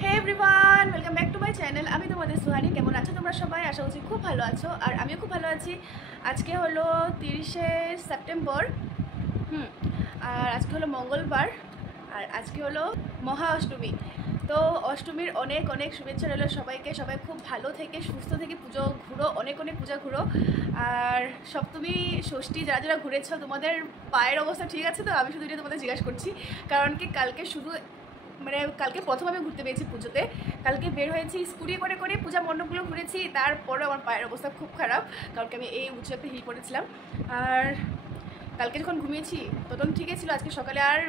Hey everyone, welcome back to my channel. আমি তোমাদের সুহানি। কেমন আছো তোমরা সবাই? আশা করছি খুব ভালো আছো, আর আমিও খুব ভালো আছি। আজকে হলো 30শে সেপ্টেম্বর। আর আজকে হলো মঙ্গলবার, আর আজকে হলো মহা অষ্টমী। তো অষ্টমীর অনেক অনেক শুভেচ্ছা রইল সবাইকে। সবাই খুব ভালো থেকে সুস্থ থেকে পুজো ঘুরো, অনেক অনেক পূজা ঘুরো। আর সপ্তমী ষষ্ঠী যারা যারা ঘুরেছো, তোমাদের পায়ের অবস্থা ঠিক আছে তো? আমি শুধু এটা তোমাদের জিজ্ঞাসা করছি, কারণ কি কালকে শুধু কালকে প্রথম আমি ঘুরতে পেরেছি পুজোতে। কালকে বের হয়েছি স্কুটি করে করে, পূজা মণ্ডপগুলো ঘুরেছি, তারপরে আমার পায়ের অবস্থা খুব খারাপ, কারণ কি আমি এই উঁচু একটা হিল পড়েছিলাম। আর কালকে যখন ঘুমিয়েছি তখন ঠিকই ছিল, আজকে সকালে আর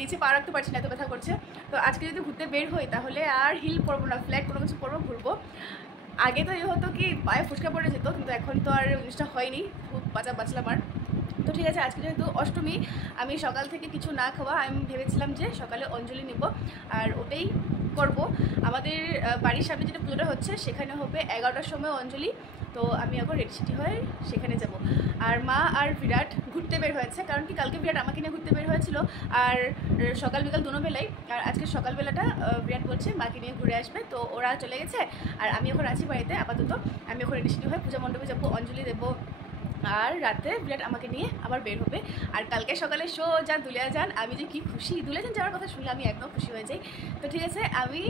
নিচে পা রাখতে পারছি না, এত ব্যথা করছে। তো আজকে যদি ঘুরতে বের হই তাহলে আর হিল পরবো না, ফ্ল্যাট কোনো কিছু পরবো, ঘুরবো। আগে তো হতো কি পায়ে ফুচকা পড়ে যেত, কিন্তু এখন তো আর জিনিসটা হয়নি, খুব বাঁচলাম। আর তো ঠিক আছে, আজকে যেহেতু অষ্টমী, আমি সকাল থেকে কিছু না খাওয়া, আমি ভেবেছিলাম যে সকালে অঞ্জলি নেব, আর ওটাই করব। আমাদের বাড়ির সামনে যেটা পুজোটা হচ্ছে সেখানে হবে 11টার সময় অঞ্জলি। তো আমি এখন রেডি সেটি হয়ে সেখানে যাব। আর মা আর বিরাট ঘুরতে বের হয়েছে, কারণ কি কালকে বিরাট আমাকে নিয়ে ঘুরতে বের হয়েছিল, আর সকাল বিকাল দুটো বেলাই। আর আজকে সকালবেলাটা বিরাট বলছে মাকে নিয়ে ঘুরে আসবে, তো ওরা চলে গেছে। আর আমি এখন আছি বাড়িতে আপাতত। আমি এখন রেডি সেটি হয়ে পূজা মণ্ডপে যাবো, অঞ্জলি দেবো, আর রাতে বিরাট আমাকে নিয়ে আবার বের হবে। আর কালকে সকালে সোজা দুলিয়াজান। আমি যে কি খুশি, দুলিয়াজান যাওয়ার কথা শুনলে আমি একদম খুশি হয়ে যাই। তো ঠিক আছে, আমি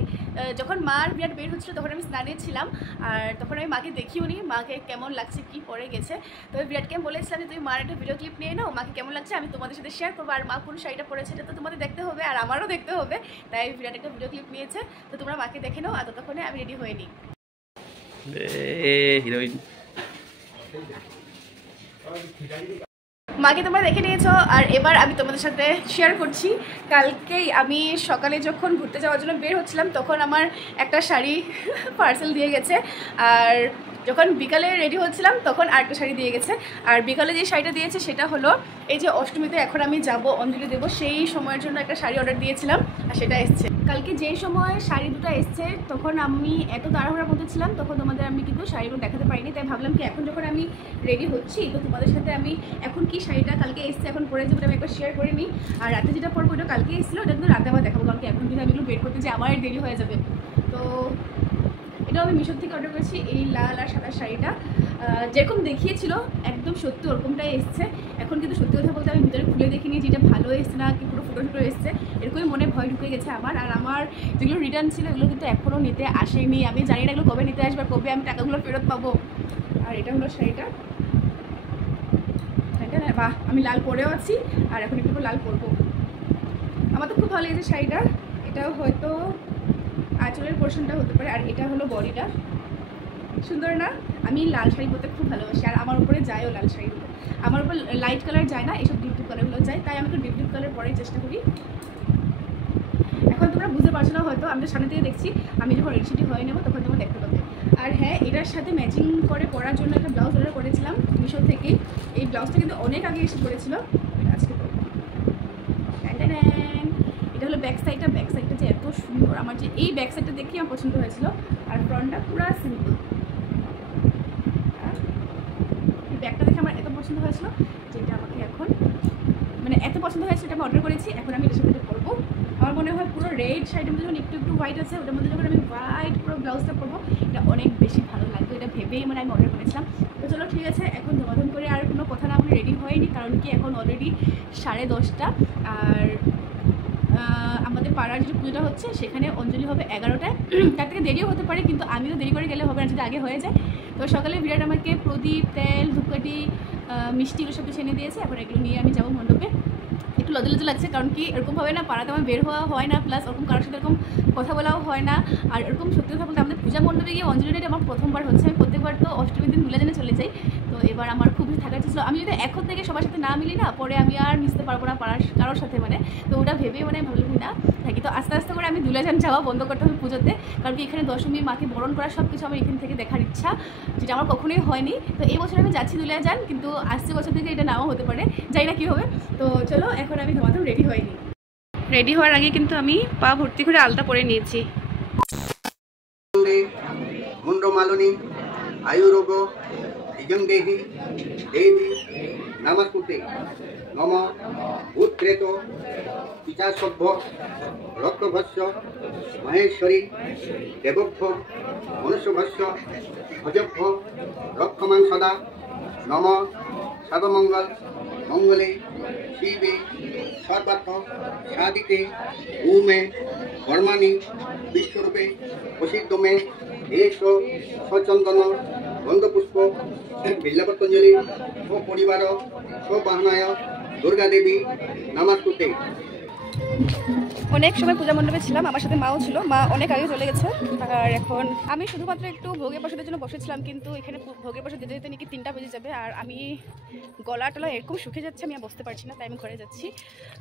যখন মা আর বিরাট বের হচ্ছিলো তখন আমি স্নানে ছিলাম, আর তখন আমি মাকে দেখিও নি মাকে কেমন লাগছে, কি পরে গেছে। তো বিরাটকে আমি বলেছিলাম যে তুমি মার একটা ভিডিও ক্লিপ নিয়ে নাও, মাকে কেমন লাগছে আমি তোমাদের সাথে শেয়ার করবো। আর মা কোন শাড়িটা পরেছে এটা তো তোমাদের দেখতে হবে, আর আমারও দেখতে হবে। তাই বিরাট একটা ভিডিও ক্লিপ নিয়েছে, তো তোমরা মাকে দেখে নাও, আর ততক্ষণে আমি রেডি হয়ে নিই। হিরোইন মাকে তোমরা দেখে নিয়েছো, আর এবার আমি তোমাদের সাথে শেয়ার করছি। কালকেই আমি সকালে যখন ঘুরতে যাওয়ার জন্য বের হচ্ছিলাম তখন আমার একটা শাড়ি পার্সেল দিয়ে গেছে, আর যখন বিকালে রেডি হচ্ছিলাম তখন আরেকটা শাড়ি দিয়ে গেছে। আর বিকালে যে শাড়িটা দিয়েছে সেটা হলো এই যে অষ্টমীতে এখন আমি যাব অঞ্জলি দেবো, সেই সময়ের জন্য একটা শাড়ি অর্ডার দিয়েছিলাম, আর সেটা এসছে কালকে। যেই সময় শাড়ি দুটো এসছে তখন আমি এত তাড়াহুড়ার মধ্যে ছিলাম, তখন তোমাদের আমি কিন্তু শাড়িগুলো দেখাতে পারিনি। তাই ভাবলাম কি এখন যখন আমি রেডি হচ্ছি তো তোমাদের সাথে আমি এখন কি শাড়িটা কালকে এসছে এখন পরে যাবো আমি একবার শেয়ার করে নিই। আর রাতে যেটা পরবো ওটা কালকে এসেছিলো, ওটা কিন্তু রাতে আবার দেখাবো, কারণ কি এখন যদি আমি এগুলো বের করতে যে আমার দেরি হয়ে যাবে। তো এটাও আমি মিশো থেকে অর্ডার করেছি, এই লাল আর সাদা শাড়িটা যেরকম দেখিয়েছিল একদম সত্যি ওরকমটাই এসছে। এখন কিন্তু সত্যি কথা বলতে আমি ভিতরে খুলে দেখিনি যেটা ভালো এসছে না কি পুরো ফুটো এসছে, এরকমই মনে ভয় ঢুকে গেছে আমার। আর আমার যেগুলো রিটার্ন ছিল এগুলো কিন্তু এখনও নিতে আসেনি, আমি জানি না এগুলো কবে নিতে আসবে, কবে আমি টাকাগুলো ফেরত পাবো। আর এটা হলো শাড়িটা, বাহ আমি লাল পরেও আছি, আর এখন একটু লাল পরবো। আমার তো খুব ভালো লেগেছে শাড়িটা, এটাও হয়তো আঁচলের পোর্শনটা হতে পারে। আর এটা হলো বডিটা, সুন্দর না? আমি লাল শাড়ি পরতে খুব ভালোবাসি, আর আমার উপরে যায়ও লাল শাড়িগুলো। আমার উপর লাইট কালার যায় না, এসব ডিপ ডিপ কালারগুলো যায়, তাই আমি একটু ডিপ ডিপ কালার পরার চেষ্টা করি। এখন তোমরা বুঝতে পারছো না হয়তো, আমি তো সামনে থেকে দেখছি, আমি যখন রেডি হয়ে নেবো তখন তোমরা দেখতে পাবে। আর হ্যাঁ, এটার সাথে ম্যাচিং করে পরার জন্য একটা ব্লাউজ অর্ডার করেছিলাম মিশো থেকে। এই ব্লাউজটা কিন্তু অনেক আগে এসে পড়েছিল, আজকে এটা হলো ব্যাক সাইডটা। ব্যাক সাইডটা যে এত সুন্দর, আমার যে এই ব্যাক সাইডটা দেখে আমার পছন্দ হয়েছিল। আর ফ্রন্টটা পুরো সিম্পল, এই ব্যাগটা দেখে আমার এত পছন্দ হয়েছিল যেটা আমাকে এখন এত পছন্দ হয়েছে, এটা আমি অর্ডার করেছি। এখন আমি এটার সাথে পরবো। আমার মনে হয় পুরো রেড শাড়িটার মধ্যে যখন একটু একটু হোয়াইট আছে, ওটার মধ্যে যখন আমি হোয়াইট পুরো ব্লাউজটা পরবো এটা অনেক বেশি ভালো লাগবে, এটা ভেবেই আমি অর্ডার করেছিলাম। তো চলো ঠিক আছে, এখন ধমাধম করে আর কোনো কথা না বলে রেডি হয়নি, কারণ কি এখন অলরেডি 10:30। আর আমাদের পাড়ার যে পুজোটা হচ্ছে সেখানে অঞ্জলি হবে 11টায়, তার থেকে দেরিও হতে পারে, কিন্তু আমি তো দেরি করে গেলে হবে না যদি আগে হয়ে যায়। তো সকালে বিরাট আমাকে প্রদীপ, তেল, ধূপকাঠি, মিষ্টি এগুলো সব কিছু এনে দিয়েছে। এখন এগুলো নিয়ে আমি যাবো মণ্ডপে। একটু লজ্জা লাগছে, কারণ কি এরকমভাবে না পাড়াতে আমার বের হওয়া হয় না, প্লাস ওরকম কারোর সাথে এরকম কথা বলাও হয় না। আর এরকম সত্যি কথা বলতে আমাদের পূজা মণ্ডপে গিয়ে অঞ্জলিটা আমার প্রথমবার হচ্ছে। আমি প্রত্যেকবার তো অষ্টমীর দিন দুলিয়াজানে চলে যাই, তো এবার আমার খুবই থাকার ছিল। আমি যদি এখন থেকে সবার সাথে না মিলি না, পরে আমি আর মিশতে পারবো না পাড়ার কারোর সাথে, তো ওটা ভেবেই ভালো না থাকি। তো আস্তে আস্তে করে আমি দুলিয়াজান যাওয়া বন্ধ করতে হবে পুজোতে, কারণ কি এখানে দশমী মাকে বরণ করা সব কিছু আমার এখান থেকে দেখার ইচ্ছা, যেটা আমার কখনোই হয়নি। তো এই বছর আমি যাচ্ছি দুলিয়াজান, কিন্তু আসছে বছর থেকে এটা নাও হতে পারে, জানি না কী হবে। তো চলো এখন আমি তোমাদের রেডি হয়নি। রেডি হওয়ার আগে কিন্তু আমি পা ভর্তি করে আলতা পরে নিয়েছি। মুন্ডমালিনী আয়ুরোগ বিজং দেহি দেবী নমস্তুতে নম উত্রেত পিতাসভ্য রক্তভস্য মহেশ্বরী দেবভ্য মনুষ্যভস্য ভজভ্য রক্ষমাং সদা নম সর্বমঙ্গল মঙ্গলে শিবে সর্বার্থ সাধিতে ভূমে কর্মাণি বিশ্বরূপে প্রসিদ্ধমে এস সচন্দন গন্ধপুষ্প বিল্লপতঞ্জলি স্বপরিবার স্ববাহনায় দুর্গা দেবী নমস্তুতে। অনেক সময় পূজা মণ্ডপে ছিলাম, আমার সাথে মাও ছিল, মা অনেক আগে চলে গেছে। আর এখন আমি শুধুমাত্র একটু ভোগের প্রসাদের জন্য বসেছিলাম, কিন্তু এখানে ভোগের প্রসাদ দিতে দিতে নাকি 3টা বেজে যাবে। আর আমি গলা টলা এরকম শুকিয়ে যাচ্ছে, আমি আর বসতে পারছি না, তাই আমি ঘরে যাচ্ছি।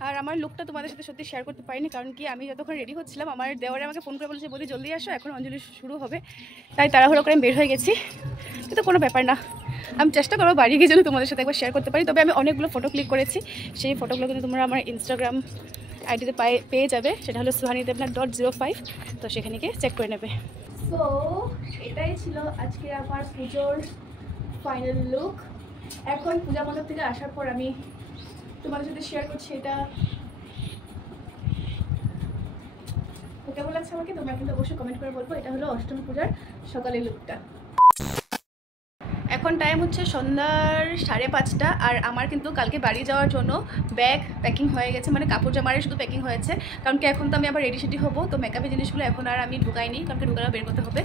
আর আমার লুকটা তোমাদের সাথে সত্যি শেয়ার করতে পারিনি, কারণ কি আমি যতক্ষণ রেডি হচ্ছিলাম আমার দেওয়ারে আমাকে ফোন করে বলেছে বৌদি জলদি আসো, এখন অঞ্জলি শুরু হবে, তাই তাড়াহুড়ো করে আমি বের হয়ে গেছি। কিন্তু কোনো ব্যাপার না, আমি চেষ্টা করবো বাড়ি গিয়ে যেন তোমাদের সাথে একবার শেয়ার করতে পারি। তবে আমি অনেকগুলো ফটো ক্লিক করেছি, সেই ফটোগুলো কিন্তু তোমরা আমার ইনস্টাগ্রাম আইডিতে পেয়ে যাবে, সেটা হলো suhanidevanag.05, তো সেখানে গিয়ে চেক করে নেবে। সো এটাই ছিল আজকে আমার পুজোর ফাইনাল লুক। এখন পূজা মণ্ডপ থেকে আসার পর আমি তোমাদের সাথে শেয়ার করছি এটা কেমন লাগছে আমাকে, তোমরা কিন্তু অবশ্যই কমেন্ট করে বলবো। এটা হলো অষ্টমী পূজার সকালের লুকটা। এখন টাইম হচ্ছে সন্ধ্যার 5:30, আর আমার কিন্তু কালকে বাড়ি যাওয়ার জন্য ব্যাগ প্যাকিং হয়ে গেছে, মানে কাপড় জামারে শুধু প্যাকিং হয়েছে, কারণ কি এখন তো আমি আবার রেডি সেডি হবো, তো মেকআপের জিনিসগুলো এখন আর আমি ঢুকাইনি, কারণ কি ঢুকানো বের করতে হবে।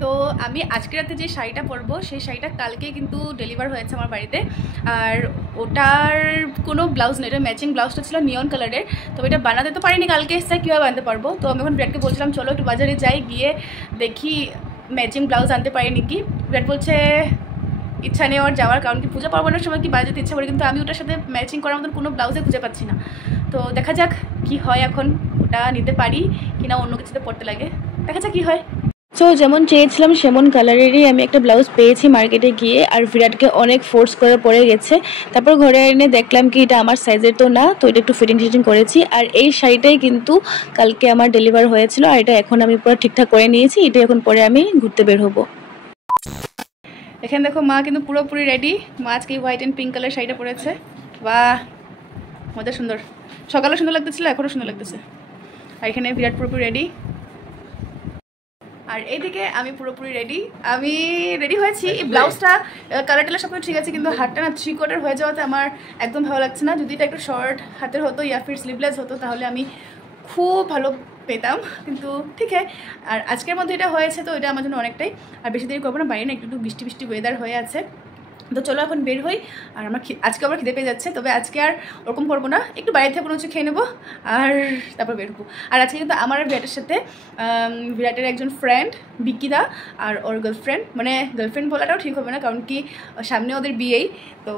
তো আমি আজকে রাতে যে শাড়িটা পরবো সেই শাড়িটা কালকে কিন্তু ডেলিভার হয়েছে আমার বাড়িতে, আর ওটার কোনো ব্লাউজ নেই, এটা ম্যাচিং ব্লাউজটা ছিল নিয়ন কালারের। তো এটা বানাতে তো পারিনি, কালকে এসে কীভাবে বানাতে পারবো। তো আমি এখন ব্রেডকে বলছিলাম চলো একটু বাজারে যাই, গিয়ে দেখি ম্যাচিং ব্লাউজ আনতে পারি নাকি। ব্রেড বলছে ইচ্ছা নেই ওর যাওয়ার, কারণ কি পূজা পার্বণের সময় কি বাজাতে ইচ্ছা করে, কিন্তু আমি ওটার সাথে ম্যাচিং করার মতন কোনো ব্লাউজে খুঁজে পাচ্ছি না। তো দেখা যাক কি হয়, এখন ওটা নিতে পারি কিনা অন্য কিছুতে পড়তে লাগে, দেখা যাক কি হয়। সো যেমন চেয়েছিলাম সেমন কালারেরই আমি একটা ব্লাউজ পেয়েছি মার্কেটে গিয়ে, আর বিরাটকে অনেক ফোর্স করে পরে গেছে। তারপর ঘরে এনে দেখলাম কি এটা আমার সাইজের তো না, তো এটা একটু ফিটিং করেছি। আর এই শাড়িটাই কিন্তু কালকে আমার ডেলিভার হয়েছিল, আর এটা এখন আমি পুরো ঠিকঠাক করে নিয়েছি, এটা এখন পরে আমি ঘুরতে বের হবো। এখানে দেখো মা কিন্তু পুরোপুরি রেডি, মা আজকে হোয়াইট অ্যান্ড পিঙ্ক কালার শাড়িটা পরেছে। বাহ মজা, সুন্দর, সকালেও সুন্দর লাগতেছিল, এখনও সুন্দর লাগতেছে। আর এখানে বিরাট পুরোপুরি রেডি, আর এইদিকে আমি পুরোপুরি রেডি। আমি রেডি হয়েছি, এই ব্লাউজটা কালার টালার সব ঠিক আছে, কিন্তু হাতটা না 3/4 হয়ে যাওয়াতে আমার একদম ভালো লাগছে না। যদি এটা একটু শর্ট হাতের হতো ইয়া ফির স্লিভলেস হতো তাহলে আমি খুব ভালো পেতাম, কিন্তু ঠিক আছে। আর আজকের মধ্যে এটা হয়েছে, তো এটা আমার জন্য অনেকটাই। আর বেশি দেরি করবো না, বাইরে না একটু বৃষ্টি বৃষ্টি ওয়েদার হয়ে আছে, তো চলো এখন বের হই। আর আমার আজকে আবার খিদে পেয়ে যাচ্ছে, তবে আজকে আর ওরকম করবো না, একটু বাইরে থেকে কোনো কিছু খেয়ে নেবো আর তারপর বের হবো। আর আজকে কিন্তু আমার বিরাটের সাথে বিরাটের একজন ফ্রেন্ড বিকিদা আর ওর গার্লফ্রেন্ড, মানে গার্লফ্রেন্ড বলাটাও ঠিক হবে না, কারণ কি সামনে ওদের বিয়েই, তো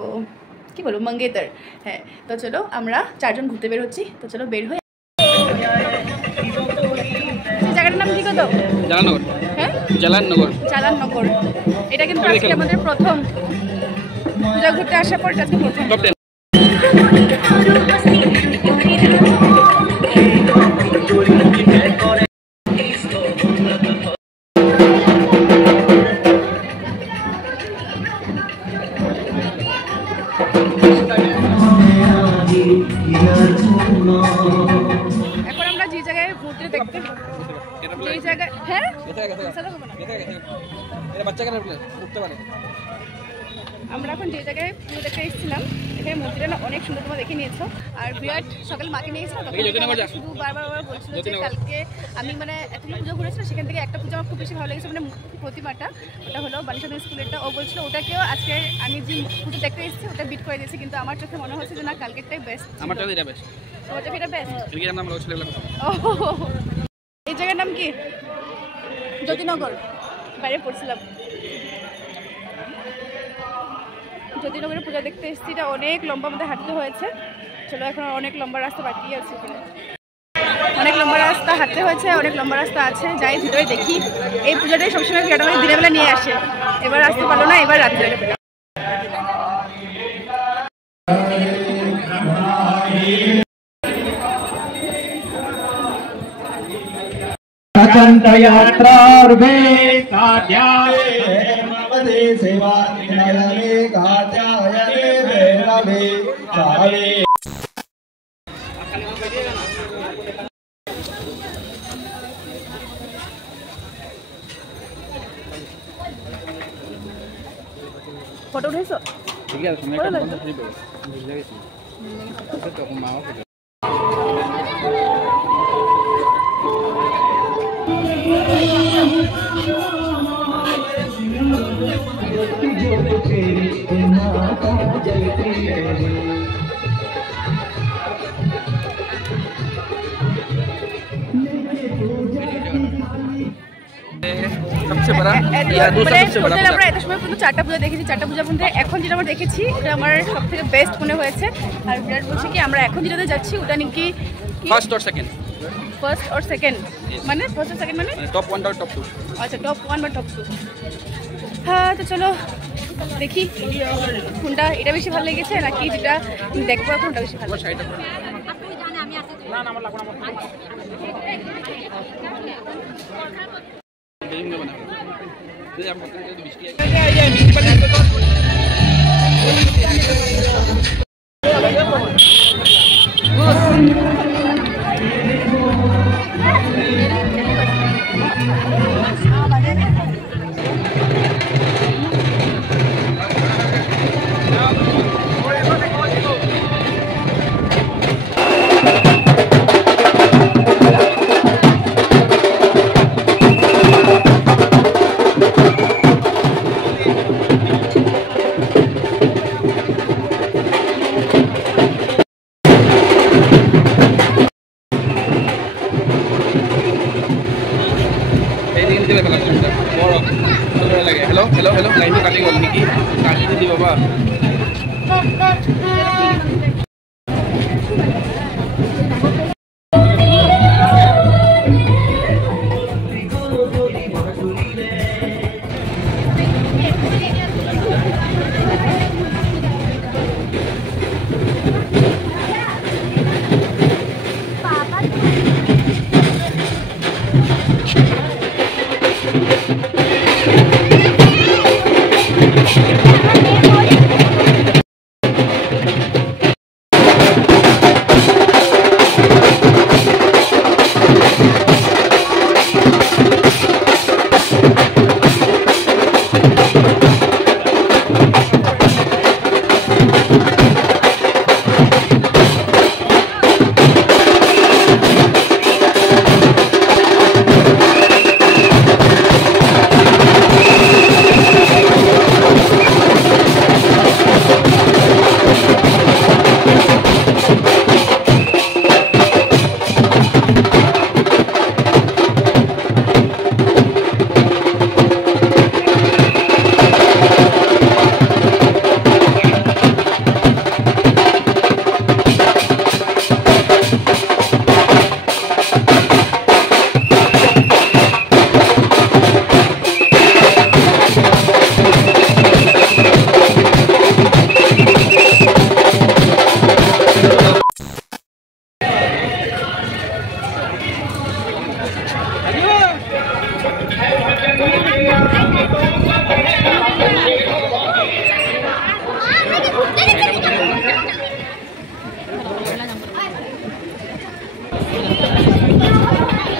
কি বলবো মঙ্গেতর, হ্যাঁ। তো চলো আমরা 4 জন ঘুরতে বের হচ্ছি, তো চলো বের হই। জায়গাটার নাম কি কত? জালাননগর। হ্যাঁ জালাননগর। জালাননগর। এটা কিন্তু আজকে আমাদের প্রথম পূজা ঘুরতে আসার পর আজকে প্রথম। এখন আমরা যে জায়গায় ঘুরতে দেখতে, যে জায়গায়, হ্যাঁ আমরা এখন যে জায়গায় পুজো দেখতে এসেছিলাম, এখানে মন্দিরটা না অনেক সুন্দর, তোমরা দেখে নিয়েছো। আর বিরাট সকাল মাকে নিয়েছিল, শুধু বারবার বলছিল যে কালকে আমি মানে এতগুলো পুজো ঘুরেছিল, সেখান থেকে একটা পুজো আমার খুব বেশি ভালো লেগেছে, মানে প্রতিমাটা, ওটা হলো বালিশাদের স্কুলেরটা। ও বলছিল ওটাকেও আজকে আমি যে পুজো দেখতে এসেছি ওটা বিট করে দিয়েছি, কিন্তু আমার চোখে মনে হচ্ছে যে না কালকেরটাই বেস্ট। আমারটা এটা বেস্ট, ওটা এটা বেস্ট। এই জায়গার নাম কি? জ্যোতিনগর, বাইরে পড়ছিলাম। জ্যোতিনগরের পূজা দেখতে এসেছি, এটা অনেক লম্বা মধ্যে হাঁটতে হয়েছে। চলো এখন অনেক লম্বা রাস্তা বাকি আছে, অনেক লম্বা রাস্তা হাঁটতে হয়েছে, অনেক লম্বা রাস্তা আছে, যাই ভিতরে দেখি। এই পূজাটাই সবসময় ভিড়াটা দিনের বেলা নিয়ে আসে, এবার আসতে পারলো না, এবার রাত্রে। यात्रार्भे कात्यायने सेवा नयने कात्यायने भैरवे काले। ফটো উঠাইছো ঠিক আছে তুমি ভালো একটা লাগছে। বন্ধ ফ্রি পাবে বুঝলে গেছি তখন মাও ফটো सबसे बड़ा या दूसरा सबसे बड़ा টোটাল আমরা এত সময় পর্যন্ত 4টা পূজা দেখেছি 4টা পূজার মধ্যে এখন যেটা আমরা দেখেছি ওটা আমার সবথেকে বেস্ট মনে হয়েছে আর বিরাট বলছে কি আমরা এখন যেটাতে যাচ্ছি ওটা নাকি फर्स्ट और सेकंड ফার্স্ট আর সেকেন্ড মানে ফার্স্ট আর সেকেন্ড মানে टॉप 1 और टॉप 2 আচ্ছা টপ 1 বা টপ 2 হ্যাঁ তো চলো দেখি কোনটা এটা বেশি ভালো লেগেছে নাকি যেটা দেখবো এখন ওটা বেশি ভালো वो साइड ना ना मला कोणा डेम में बना ते हम पकड़ के बिस्की हेलो हेलो हेलो लाइन तो काटी गल निकी काटी दी बाबा Papa.